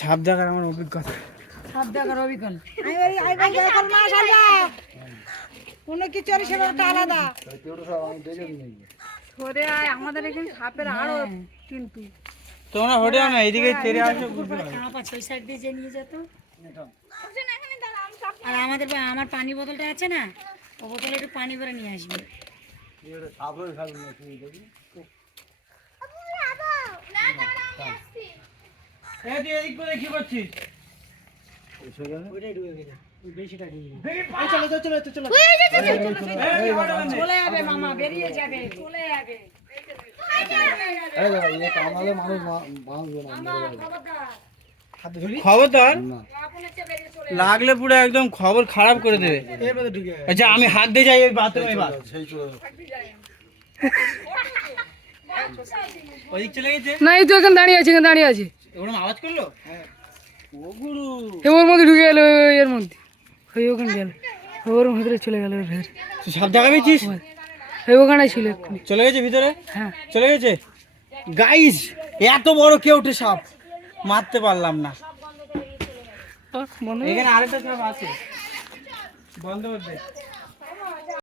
সাপ দেখার আমার অভিজ্ঞতা, সাপ দেখার অভিজ্ঞতা কোনো কিছু সেটা আলাদা। সরে আয়, আমাদের এখানে সাপের আরো কিন্তু তোমরা হটে না, এইদিকে তেরে আসো। সাপ আছে ওই সাইড দিয়ে যে নিয়ে যেত। আর আমার পানি বোতলটা আছে না, ও বোতলে একটু পানি ভরে নিয়ে আসবে। কি করছিস? চলে যাবে মামা, বেরিয়ে যাবে, চলে যাবে। খবরদার লাগলে পুরো একদম খবর খারাপ করে দেবে। আচ্ছা আমি হাত দিয়ে যাই ওই বাথরুমে, এবার ওইদিক চলে গেছে না, এই তো এখানে দাঁড়িয়ে আছে, এখানে দাঁড়িয়ে আছে। ওরকম আওয়াজ করলো। ও গুরু, ওর মধ্যে ঢুকে গেল, এর মধ্যে ওই ওখানে গেল, ওর ভিতরে চলে গেল। ফের তুই সাপ দেখা পেয়েছিস? ওই ওখানে ছিল এক্ষুনি। চলে গেছে ভিতরে? হ্যাঁ চলে গেছে। গাইস এত বড় কেউটে সাপ মারতে পারলাম না। এখানে আরেকটা সাপ আছে, বন্ধ করতে।